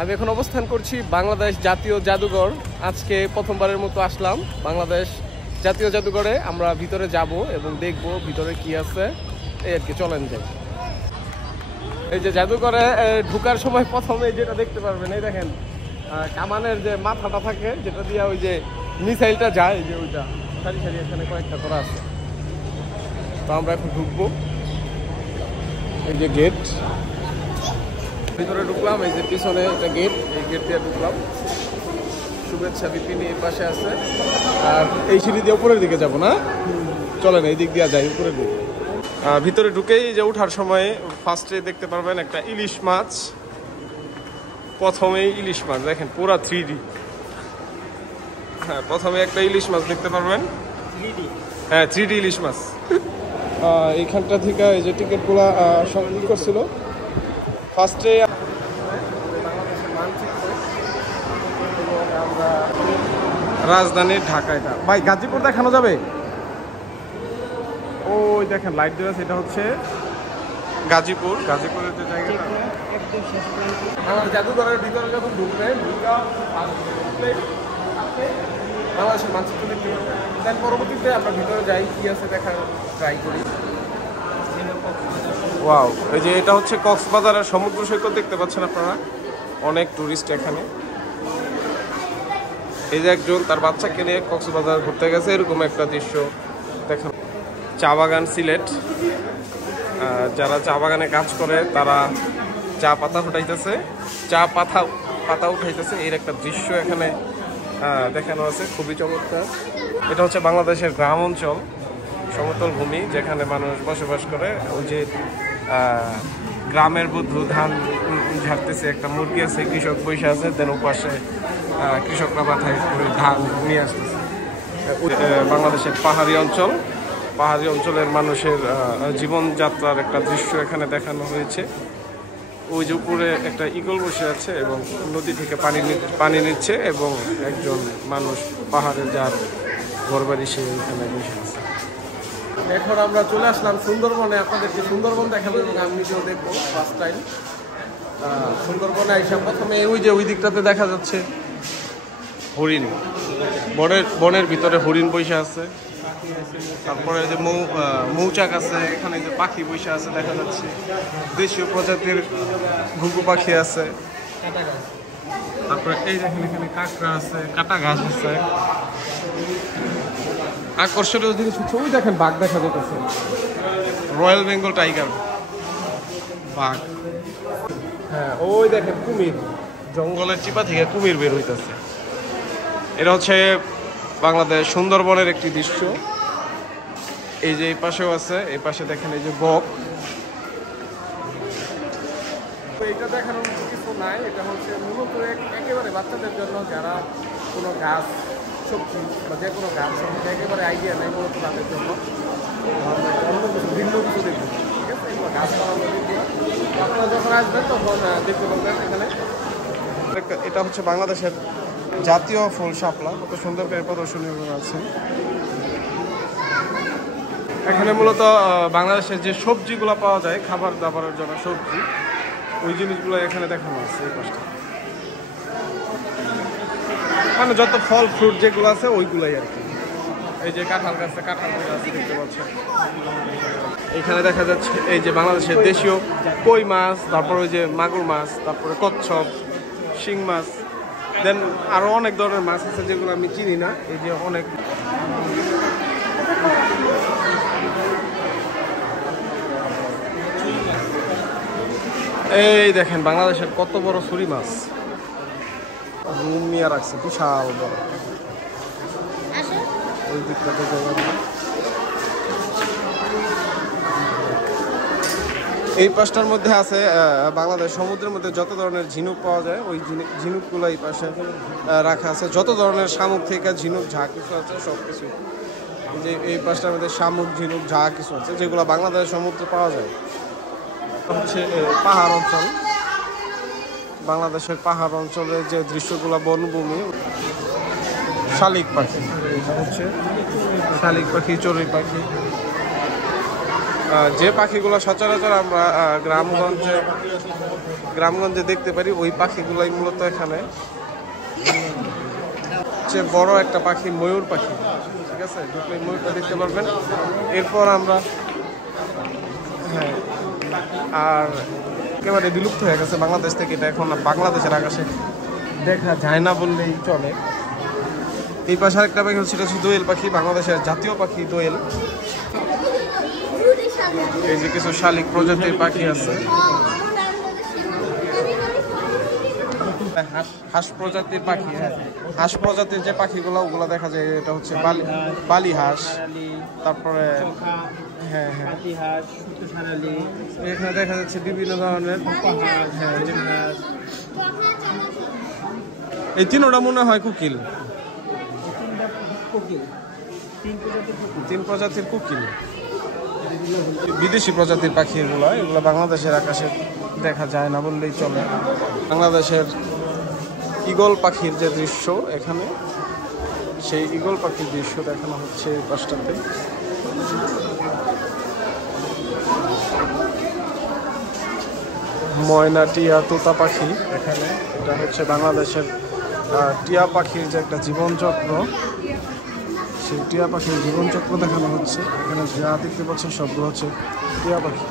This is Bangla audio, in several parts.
আমি এখন অবস্থান করছি বাংলাদেশ জাতীয় জাদুঘর। আজকে প্রথমবারের মতো আসলাম বাংলাদেশ জাতীয় জাদুঘরে। আমরা ভিতরে যাব এবং দেখব ভিতরে কি আছে, এই আর কি। চলেন যাই। এই যে জাদুঘরে ঢোকার সময় প্রথমে যেটা দেখতে পারবেন, এই দেখেন কামানের যে মাথাটা থাকে, যেটা দিয়ে ওই যে মিসাইলটা যায়, যে ওইটা সারি সারি এখানে কয়েকটা করা আছে। তো আমরা এখন ঢুকবো। এই যে গেট, ভিতরে ঢুকলাম। এই যে পিছনে একটা গেট, এই গেট দিয়ে ঢুকলাম। শুভেচ্ছা বিপিনী এই পাশে আছে, আর এই সিঁড়ি দিয়ে উপরের দিকে যাব না? চলেন এই দিক দিয়ে যাই, উপরের দিকে। ভিতরে ঢুকেই যে ওঠার সময় ফার্স্টে দেখতে পারবেন একটা ইলিশ মাছ। প্রথমেই ইলিশ মাছ দেখেন, পুরা 3D। হ্যাঁ, প্রথমে একটা ইলিশ মাছ দেখতে পারবেন। হ্যাঁ, 3D ইলিশ মাছ। এইখানটা থেকে এই যে টিকিটগুলা সংগ্রহ করছিল ফার্স্টে। রাজধানীর ঢাকা। এটা ভাই গাজীপুর দেখানো যাবে? ওই দেখেন লাইট দেওয়া আছে, এটা হচ্ছে গাজীপুর। গাজীপুরের যে জায়গাটা, আমার জাদুঘরের ভিতরে যখন ঢুকবেন, বাংলাদেশের মানচিত্র দেখতে পাবেন। তার পরবর্তীতে আমরা ভিতরে যাই, কি আছে দেখার ট্রাই করি। ওয়াও, এই যে এটা হচ্ছে কক্সবাজারের সমুদ্র সৈকত দেখতে পাচ্ছেন আপনারা। অনেক টুরিস্ট এখানে। এই যে একজন তার বাচ্চাকে নিয়ে কক্সবাজার ঘুরতে গেছে, এরকম একটা দৃশ্য দেখেন। চা বাগান সিলেট, যারা চা বাগানে কাজ করে তারা চা পাতা উঠাইতেছে, চা পাতা উঠাইতেছে, এর একটা দৃশ্য এখানে দেখানো আছে, খুবই চমৎকার। এটা হচ্ছে বাংলাদেশের গ্রাম অঞ্চল, সমতল ভূমি, যেখানে মানুষ বসবাস করে। ওই যে গ্রামের বুদ্ধু ধান ঝাড়তেছে, একটা মুরগি আছে, কৃষক বসে আছে, দেন ওপাশে কৃষকরা মাথায় করে ধান নিয়ে আসতেছে। বাংলাদেশের পাহাড়ি অঞ্চল, পাহাড়ি অঞ্চলের মানুষের জীবনযাত্রার একটা দৃশ্য এখানে দেখানো হয়েছে। ওই যে উপরে একটা ঈগল বসে আছে এবং নদী থেকে পানি নিচ্ছে, এবং একজন মানুষ পাহাড়ে যার ঘরবাড়ি, সে এখানে বসে আছে। এখন আমরা চলে আসলাম সুন্দরবনে। আপনাদেরকে সুন্দরবন দেখাবো এবং আমি নিজেও দেখবো ফার্স্ট টাইম। সুন্দরবনে আইসা প্রথমে ওই যে ওই দিকটাতে দেখা যাচ্ছে হরিণ, বনের ভিতরে হরিণ বসে আছে। তারপরে যে মৌচাক আছে, এখানে যে পাখি বসে আছে দেখা যাচ্ছে। দেশীয় প্রজাতির ঘুঘু পাখি আছে। তারপরে এই দেখেন এখানে কাঁকড়া আছে, কাটা ঘাস আছে। আকর্ষণীয় জিনিস হচ্ছে ওই দেখেন বাঘ দেখা যেতেছে, রয়্যাল বেঙ্গল টাইগার বাঘ। হ্যাঁ, ওই দেখেন কুমির, জঙ্গলের চিপা থেকে কুমির বের হইতেছে। এটা হচ্ছে বাংলাদেশ সুন্দরবনের একটি দৃশ্য। এই যে এই পাশেও আছে, এই পাশে দেখেন এই যে বক। তো এটা দেখানোর কিছু নাই, এটা হচ্ছে মূলত একেবারে বাচ্চাদের জন্য, যারা কোনো গাছ, সবজি বা যে কোনো গাছ সম্বন্ধে একেবারে আইডিয়া নেই, মূলত তাদের জন্য। অন্য কিছু ভিন্ন কিছু দেখবেন, ঠিক আছে? এগুলো গাছ পালানো দেখবো, আপনারা যখন আসবেন তখন দেখতে পাবেন এখানে। এটা হচ্ছে বাংলাদেশের জাতীয় ফুল শাপলা, কত সুন্দর করে প্রদর্শনী আছে এখানে। মূলত বাংলাদেশের যে সবজিগুলো পাওয়া যায়, খাবার দাবারের জন্য সবজি, ওই জিনিসগুলো এখানে দেখানো আছে। এই পাশটা মানে যত ফল ফ্রুট যেগুলো আছে ওইগুলাই আর কি। এই যে কাঁঠাল গাছে কাঁঠাল আছে দেখতে পাচ্ছেন। এখানে দেখা যাচ্ছে এই যে বাংলাদেশের দেশীয় কই মাছ, তারপর ওই যে মাগুর মাছ, তারপরে কচ্ছপ, শিং মাছ, দেন আরো অনেক ধরনের মাছ আছে যেগুলো আমি চিনি না। এই যে অনেক এই দেখেন বাংলাদেশের কত বড় ছুরি মাছ, রুম নিয়ে রাখছে, বিশাল বড়। ওই দিকটাতে এই পাশটার মধ্যে আছে বাংলাদেশ সমুদ্রের মধ্যে যত ধরনের ঝিনুক পাওয়া যায়, ওই ঝিনুকগুলো এই পাশে রাখা আছে। যত ধরনের শামুক থেকে ঝিনুক যা কিছু আছে সব কিছু যে এই পাশটার মধ্যে শামুক, ঝিনুক যা কিছু আছে যেগুলো বাংলাদেশের সমুদ্রে পাওয়া যায়। হচ্ছে পাহাড় অঞ্চল, বাংলাদেশের পাহাড় অঞ্চলের যে দৃশ্যগুলো, বনভূমি। শালিক পাখি, এটা হচ্ছে শালিক পাখি, চড়ুই পাখি। যে পাখিগুলো সচরাচর আমরা গ্রামগঞ্জে দেখতে পারি ওই পাখিগুলোই মূলত এখানে। সবচেয়ে বড় একটা পাখি ময়ূর পাখি, ঠিক আছে, ঢুকলে ময়ূরটা দেখতে পারবেন। এরপর আমরা আর একেবারে বিলুপ্ত হয়ে গেছে বাংলাদেশ থেকে, এটা এখন বাংলাদেশের আকাশে দেখা যায় না বললেই চলে। এই পাশে আরেকটা পাখি হচ্ছে, এটা হচ্ছে দোয়েল পাখি, বাংলাদেশের জাতীয় পাখি দোয়েল। এই যে কিছু শালিক প্রজাতির পাখি আছে, হাঁস প্রজাতির পাখি। হ্যাঁ, হাঁস প্রজাতির যে পাখিগুলো ওগুলো দেখা যায়, এটা হচ্ছে বালি হাঁস, তারপরে হ্যাঁ এখানে দেখা যাচ্ছে বিভিন্ন ধরনের। এই তিনটা মনে হয় কোকিল, তিন প্রজাতির কোকিল, বিদেশি প্রজাতির পাখি এগুলো। এগুলো বাংলাদেশের আকাশে দেখা যায় না বললেই চলে। বাংলাদেশের ঈগল পাখির যে দৃশ্য এখানে, সেই ঈগল পাখির দৃশ্য দেখানো হচ্ছে এই পাশটাতে। ময়না, টিয়া, তোতা পাখি এখানে। এটা হচ্ছে বাংলাদেশের টিয়া পাখির যে একটা জীবনচক্র, সেই টিয়া পাখির জীবনচক্র দেখানো হচ্ছে এখানে। যা দেখতে পাচ্ছেন সবগুলো হচ্ছে টিয়া পাখি।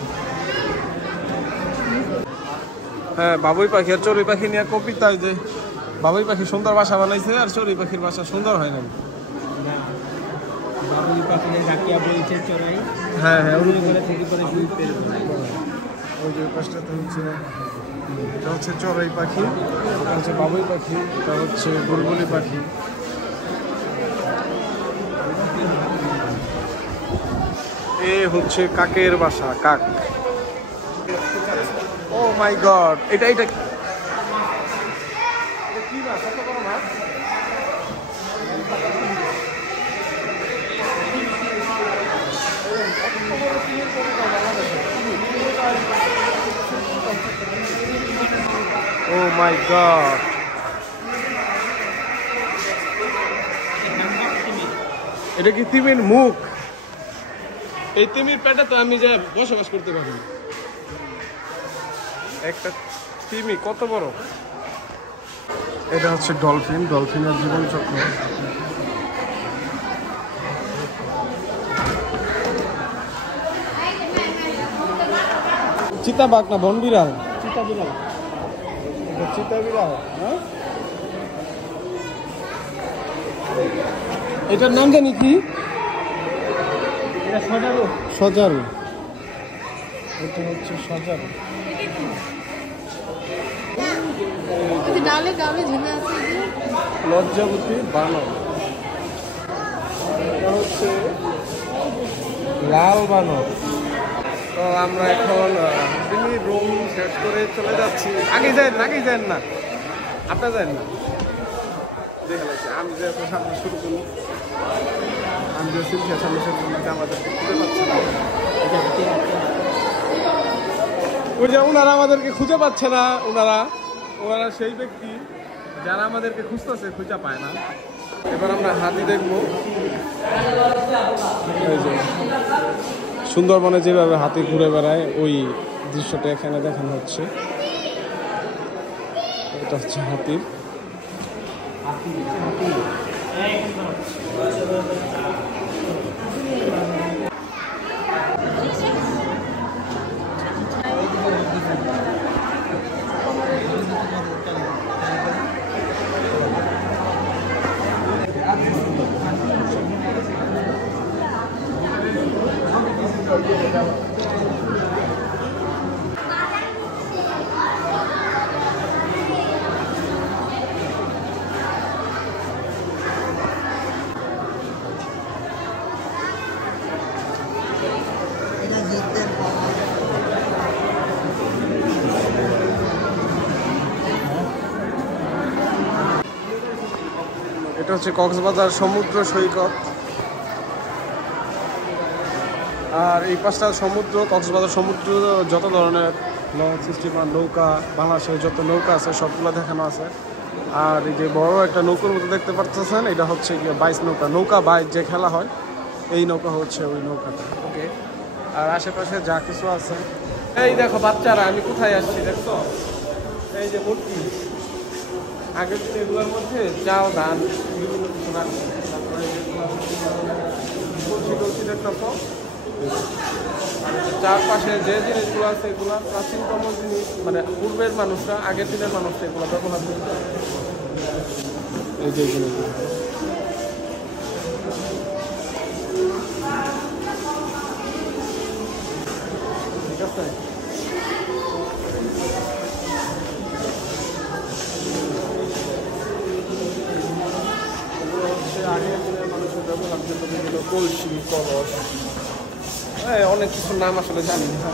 হ্যাঁ, বাবুই পাখি আর চড়ুই পাখি নিয়ে কবিতা, যে বাবুই পাখি সুন্দর বাসা বানাইছে আর চড়ুই পাখির বাসা সুন্দর হয় না। হ্যাঁ ওই যে পাশটাতে হচ্ছে, এটা হচ্ছে চড়ুই পাখি, এটা হচ্ছে বাবুই পাখি, এটা হচ্ছে বুলবুলি পাখি। এ হচ্ছে কাকের বাসা, কাক। ও মাই গড, এটা কি মাছ? কত বড় মাছ! ও মাই গড, এটা কি তিমির মুখ? এই তিমির পেটে তো আমি যে বসবাস করতে পারি। একটা তিমি কত বড়! এটা হচ্ছে ডলফিন, ডলফিনের জীবনচক্র। চিতাবাঘ না বন বিড়াল? চিতা বিড়াল, চিতা বিড়াল। হ্যাঁ, এটার নাম জানি কি? সজারু। সজারু, এটা হচ্ছে সজারু। লজ্জাবতী বানর, এটা হচ্ছে লাল বানর। তো আমরা এখন রুম শেষ করে চলে যাচ্ছি। আগে যান না, আপনার যান না, দেখে লাগছে। আমি যে সামনে শুরু করি, আমি যে সিলসিয়া সামনে শুরু করি, আমাদেরকে খুঁজে পাচ্ছে না। ওই যে ওনারা আমাদেরকে খুঁজে পাচ্ছে না, ওনারা সেই ব্যক্তি যারা আমাদেরকে খুঁজতেছে, খুঁজে পায় না। এবার আমরা হাতি দেখবো। সুন্দরবনে যেভাবে হাতি ঘুরে বেড়ায় ওই দৃশ্যটা এখানে দেখানো হচ্ছে। এটা হচ্ছে হাতির। এটা হচ্ছে কক্সবাজার সমুদ্র সৈকত। আর এই পাশটা সমুদ্র, কক্সবাজার সমুদ্র, যত ধরনের সিস্টেমার নৌকা, বাংলাদেশের যত নৌকা আছে সবগুলো দেখানো আছে। আর এই যে বড় একটা নৌকার মতো দেখতে পাচ্ছেন, এটা হচ্ছে গিয়ে বাইচ নৌকা। নৌকা বাইচ যে খেলা হয়, এই নৌকা হচ্ছে ওই নৌকাটা। ওকে, আর আশেপাশে যা কিছু আছে। এই দেখো বাচ্চারা, আমি কোথায় আসছি দেখছো? এই যে মূর্তি, আগের দিন এগুলোর মধ্যে চাও ধান বিভিন্ন কিছু রাখছে। তারপরে কলসি টলসি দেখতেছো, চারপাশে যে জিনিসগুলো আছে এগুলো প্রাচীনতম জিনিস, মানে পূর্বের মানুষরা, আগের দিনের মানুষরা এগুলো ব্যবহার করতো। এই যে জিনিসগুলো ঠিক আছে। এগুলো হচ্ছে আগের দিনের মানুষের ব্যবহার জন্য বিভিন্ন কলসি, কলস, অনেক কিছুর নাম আসলে জানি না।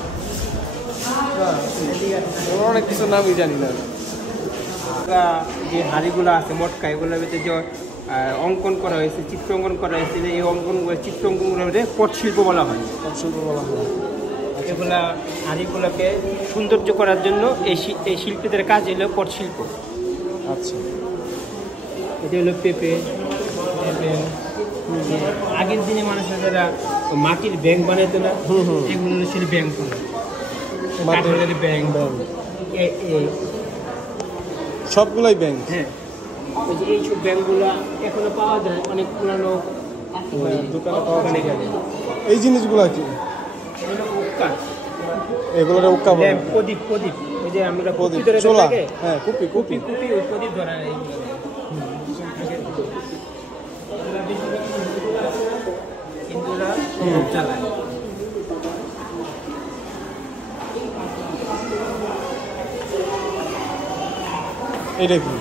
অনেক কিছুর নামই জানি না। যে হাড়িগুলো আছে মটকা, এগুলোর ভিতরে যে অঙ্কন করা হয়েছে, চিত্র অঙ্কন করা হয়েছে, যে এই অঙ্কনগুলো চিত্র অঙ্কনগুলোর মধ্যে পটশিল্প বলা হয়। পটশিল্প বলা হয়। এগুলা হাড়িগুলোকে সৌন্দর্য করার জন্য এই শিল্পীদের কাজ হলো পটশিল্প। আচ্ছা, এটা হলো পেঁপে। আগের দিনে মানুষের যারা মাটির ব্যাংক বানাইতো না, এগুলো ছিল ব্যাংক, কাঠের ব্যাংক। সবগুলাই ব্যাংক। হ্যাঁ, এইসব ব্যাংকগুলো এখনো পাওয়া যায় অনেক পুরানো দোকানে পাওয়া যায়। এই জিনিসগুলো কি? এগুলোর উক্কা বলে। প্রদীপ, প্রদীপ, ওই যে আমরা প্রদীপ, কুপি ধরে চোলা। থাকে। হ্যাঁ, কুপি কুপি। কুপি ওই প্রদীপ ধরা এইগুলো। হিন্দুরা চালায়। এটা কি?